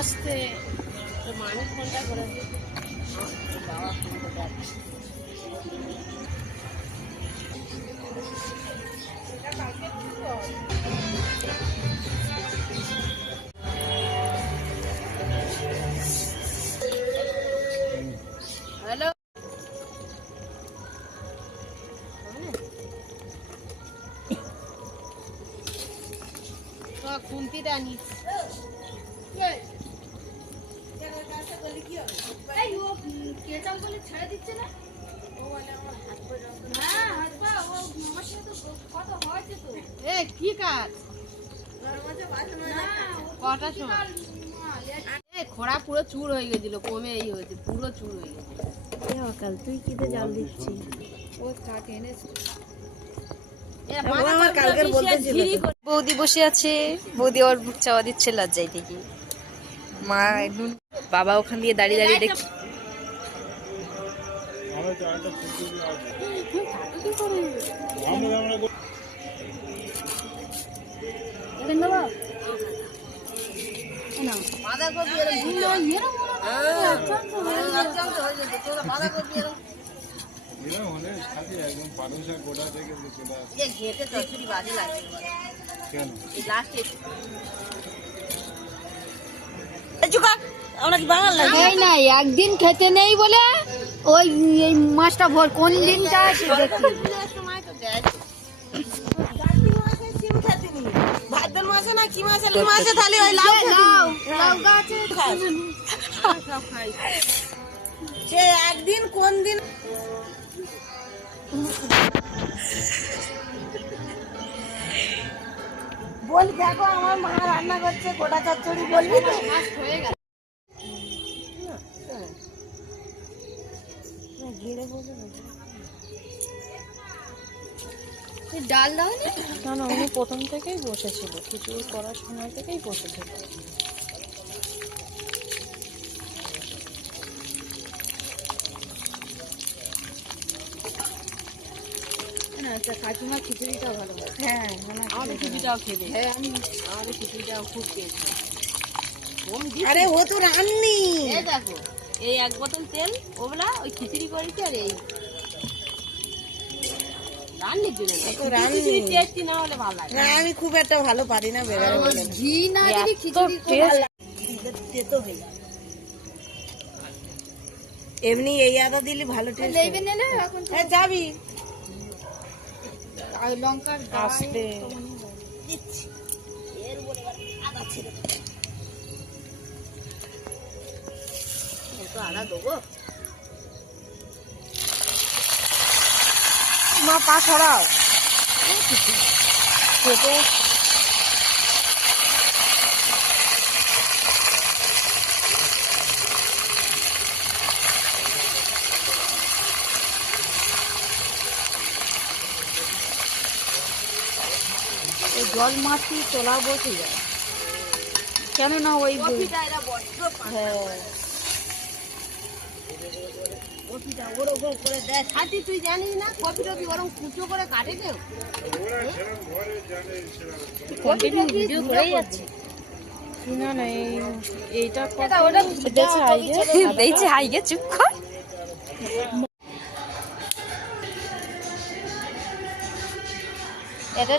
আসতে তো মানুষ ফোনটা করে বাবা ফোনটা হ্যালো খুন্তিটা নিস ছেড়ে দিচ্ছে না কি কাজ কটার সময় খোড়া পুরো চুর হয়ে গেছিল কমে এই হয়েছে পুরো চুর হয়ে গেছে অকাল তুই কিতে জাল দিচ্ছি ও কাঠ এনেছে বৌদি বসে আছে বৌদি ওর বুক চাওয়া দিচ্ছে লজ্জায় থেকে মা বাবা ওখান দিয়ে দাঁড়িয়ে দাঁড়িয়ে দেখছে একদিন খেতে নেই বলে ওই এই মাছটা ভোর কোন দিনটা ভাদ্র মাসে না কি মাসে মাসে তাহলে ওই লাউ সে একদিন কোন দিন বলি দেখো আমার মা রান্না করছে গোটা চচ্চড়ি বলবি তো হয়ে গেল ডাল দাও না না উনি প্রথম থেকেই বসেছিল খিচুড়ি করার সময় থেকেই বসেছিল কাকিমার খিচুড়িটা ভালো হয় হ্যাঁ আমাদের খিচুড়িটাও খেতে হ্যাঁ আমি আমাদের খিচুড়িটাও খুব খেয়েছি আরে ও তো রান্নি এই দেখো এই এক বোতল তেল ওগুলা ওই খিচুড়ি করেছি আর এই রান্নির জন্য খিচুড়ি টেস্টি না হলে ভালো লাগে আমি খুব একটা ভালো পারি না বেড়ার বলে ঘি না দিলে খিচুড়ি তেতো হয়ে যায় এমনি এই আদা দিলে ভালো টেস্ট লেবে নেলে এখন যাবি আর লঙ্কার আস্তে এর বলে আদা ছেড়ে তো আদা দেবো মা পা ছড়াও খেতে জল মাছি তোলা বসে যায় কেন না ওই হ্যাঁ কপিটা ওরকম করে দেয় খাতি তুই জানিস না কপিটা কি ওরকম কুচো করে কাটে কেউ কন্টিনিউ ভিডিও করেই যাচ্ছে না না এইটা দেখছি হাইগে চুপ কর এটা